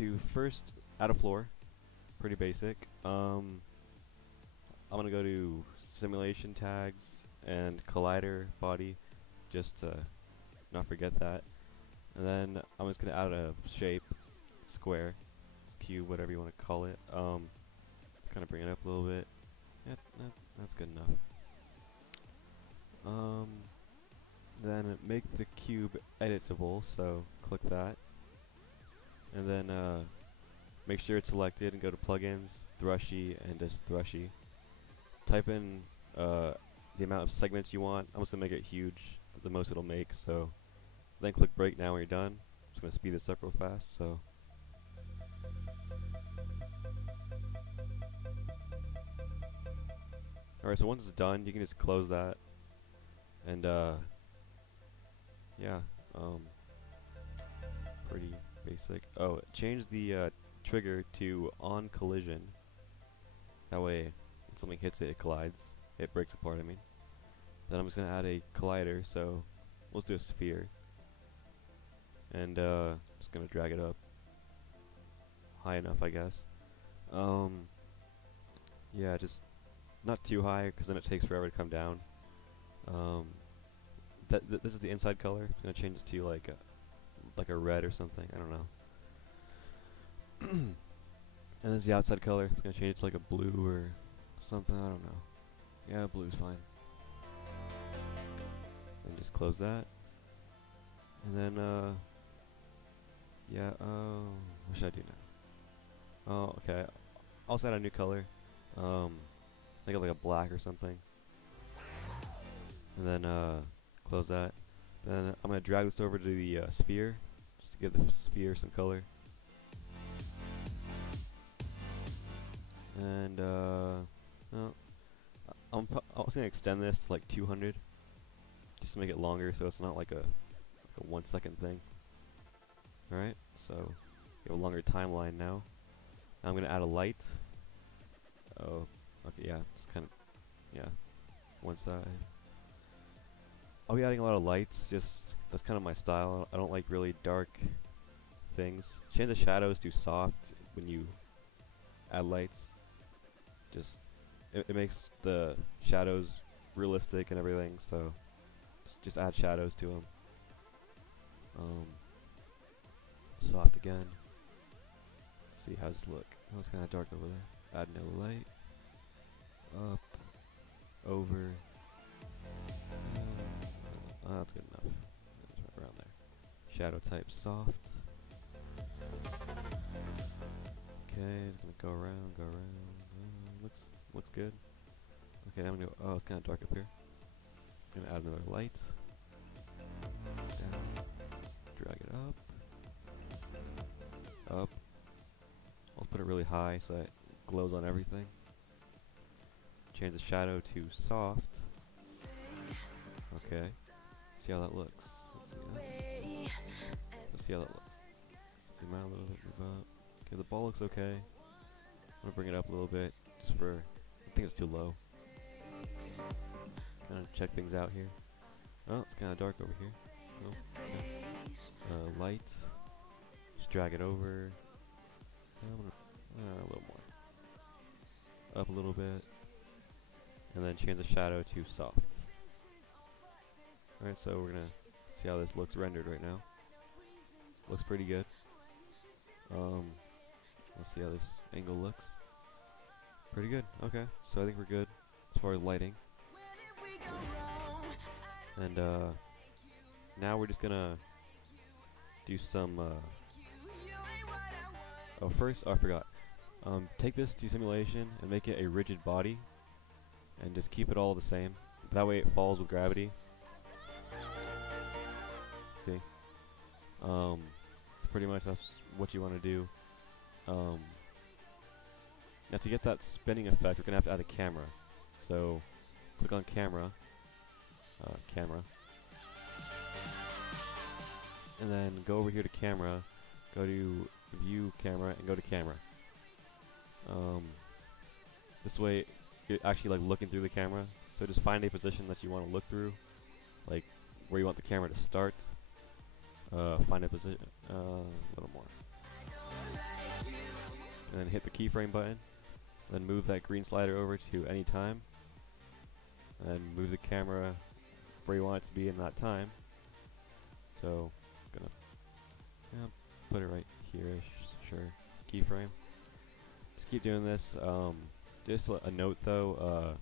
to first add a floor, pretty basic. I'm gonna go to simulation tags and collider body, just to not forget that. And then I'm just gonna add a shape, square, cube, whatever you want to call it. Kind of bring it up a little bit. Yeah, that's good enough. Then make the cube editable, so click that. And then make sure it's selected and go to plugins, Thrushy, and just Thrushy. Type in the amount of segments you want. I'm just gonna make it huge, the most it'll make, so then click break now when you're done. I'm just gonna speed this up real fast, so alright, so once it's done, you can just close that, and yeah, pretty basic. Oh, change the trigger to on collision. That way, when something hits it, it collides. It breaks apart, I mean. Then I'm just gonna add a collider, so let's do a sphere. And just gonna drag it up high enough, I guess. Yeah, just not too high, because then it takes forever to come down. This is the inside color. I'm gonna change it to like a red or something. I don't know. And this is the outside color. I'm gonna change it to like a blue or something. I don't know. Yeah, blue's fine. And just close that. And then yeah. What should I do now? Oh, okay. I'll also add a new color. Think of like a black or something. And then close that. Then I'm gonna drag this over to the sphere, just to give the sphere some color. And no, I was gonna extend this to like 200, just to make it longer, so it's not like a 1 second thing. All right, so we have a longer timeline now. I'm gonna add a light. Oh, okay, yeah, just kind of, yeah, one side. I'll be adding a lot of lights, just, that's kind of my style. I don't like really dark things. Change the shadows to soft when you add lights. Just, it makes the shadows realistic and everything, so just add shadows to them. Soft again. See how this look. Oh, it's kind of dark over there. Add no light. Up. Over. That's good enough. That's right around there. Shadow type soft. Okay, it's gonna go around, go around. Looks good. Okay, I'm gonna go. Oh, it's kind of dark up here. I'm gonna add another light. Down. Drag it up. Up. Let's put it really high so it glows on everything. Change the shadow to soft. Okay. See how that looks. Let's see how that looks. Zoom out a little bit, move up. Okay, the ball looks okay. I'm gonna bring it up a little bit, just for, I think it's too low. Kind of check things out here. Oh, it's kind of dark over here. Oh, okay. Light. Just drag it over. I'm gonna, a little more. Up a little bit. And then change the shadow to soft. Alright, so we're gonna see how this looks rendered right now. Looks pretty good. Let's see how this angle looks. Pretty good. Okay, so I think we're good as far as lighting. And now we're just gonna do some. Oh, first, oh, I forgot. Take this to simulation and make it a rigid body, and just keep it all the same. That way, it falls with gravity. See? So pretty much that's what you want to do. Now to get that spinning effect, we're gonna have to add a camera. So click on camera, and then go over here to camera, go to view camera, and go to camera. This way, you're actually like looking through the camera. So just find a position that you want to look through, like where you want the camera to start. Find a position, a little more. and then hit the keyframe button, then move that green slider over to any time, and move the camera where you want it to be in that time. So, gonna put it right here, sure, keyframe. Just keep doing this. Just a note though,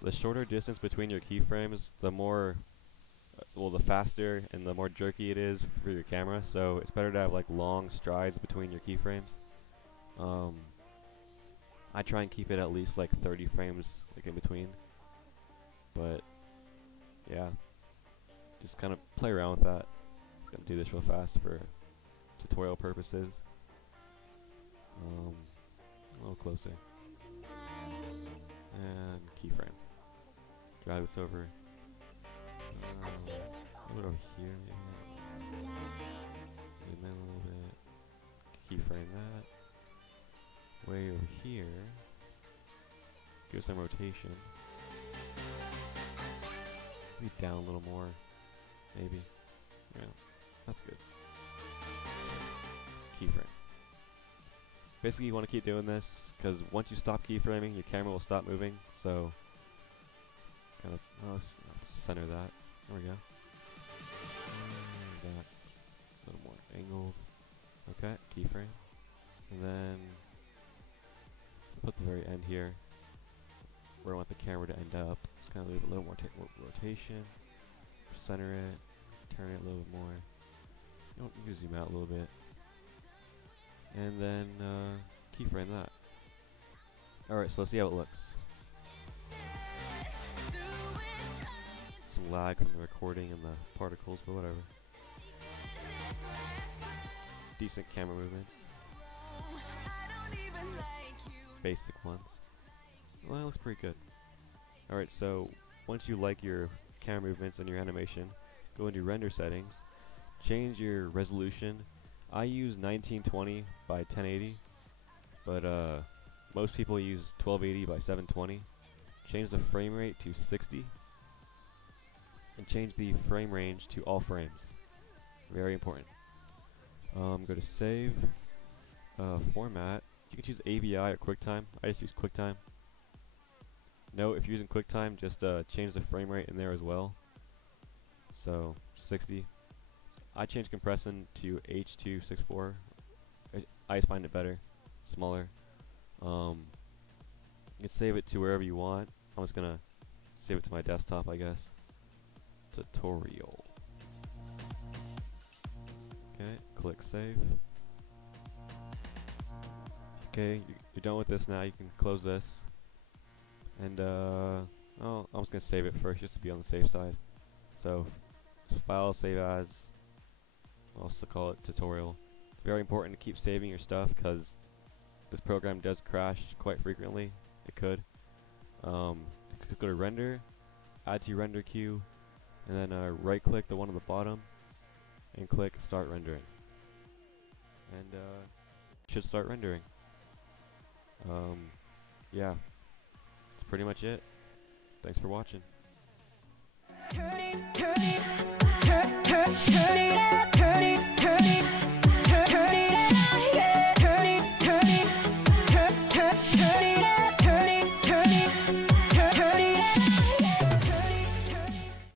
the shorter distance between your keyframes, the more, well, the faster and the more jerky it is for your camera. So it's better to have like long strides between your keyframes. I try and keep it at least like 30 frames like in between. But yeah, just kind of play around with that. Just gonna do this real fast for tutorial purposes. A little closer. And keyframe. Drag this over. A little over here, maybe. Zoom in a little bit. Keyframe that. Way over here. Give some rotation. Maybe down a little more. Maybe. Yeah, that's good. Keyframe. Basically, you want to keep doing this because once you stop keyframing, your camera will stop moving. So, kind of center that. There we go. And that a little more angled. Okay, keyframe, and then put the very end here where I want the camera to end up. Just kind of leave a little more rotation. Center it. Turn it a little bit more. You can zoom out a little bit. And then keyframe that. Alright, so let's see how it looks. Some lag from the recording and the particles, but whatever. Decent camera movements. Basic ones. Well, that looks pretty good. Alright, so once you like your camera movements and your animation, go into render settings, change your resolution. I use 1920 by 1080, but most people use 1280 by 720. Change the frame rate to 60, and change the frame range to all frames. Very important. Go to save, format. You can choose AVI or QuickTime. I just use QuickTime. No, if you're using QuickTime, just change the frame rate in there as well. So 60. I change compression to H.264. I just find it better, smaller. You can save it to wherever you want. I'm just gonna save it to my desktop, I guess. Tutorial. Okay, click save. Okay, you're done with this now. You can close this. And oh, I'm just gonna save it first, just to be on the safe side. So, file save as. I'll also call it tutorial. It's very important to keep saving your stuff because this program does crash quite frequently. It could. Go to render, add to your render queue, and then right click the one on the bottom and click start rendering. And it should start rendering. Yeah, that's pretty much it. Thanks for watching. Turn it up.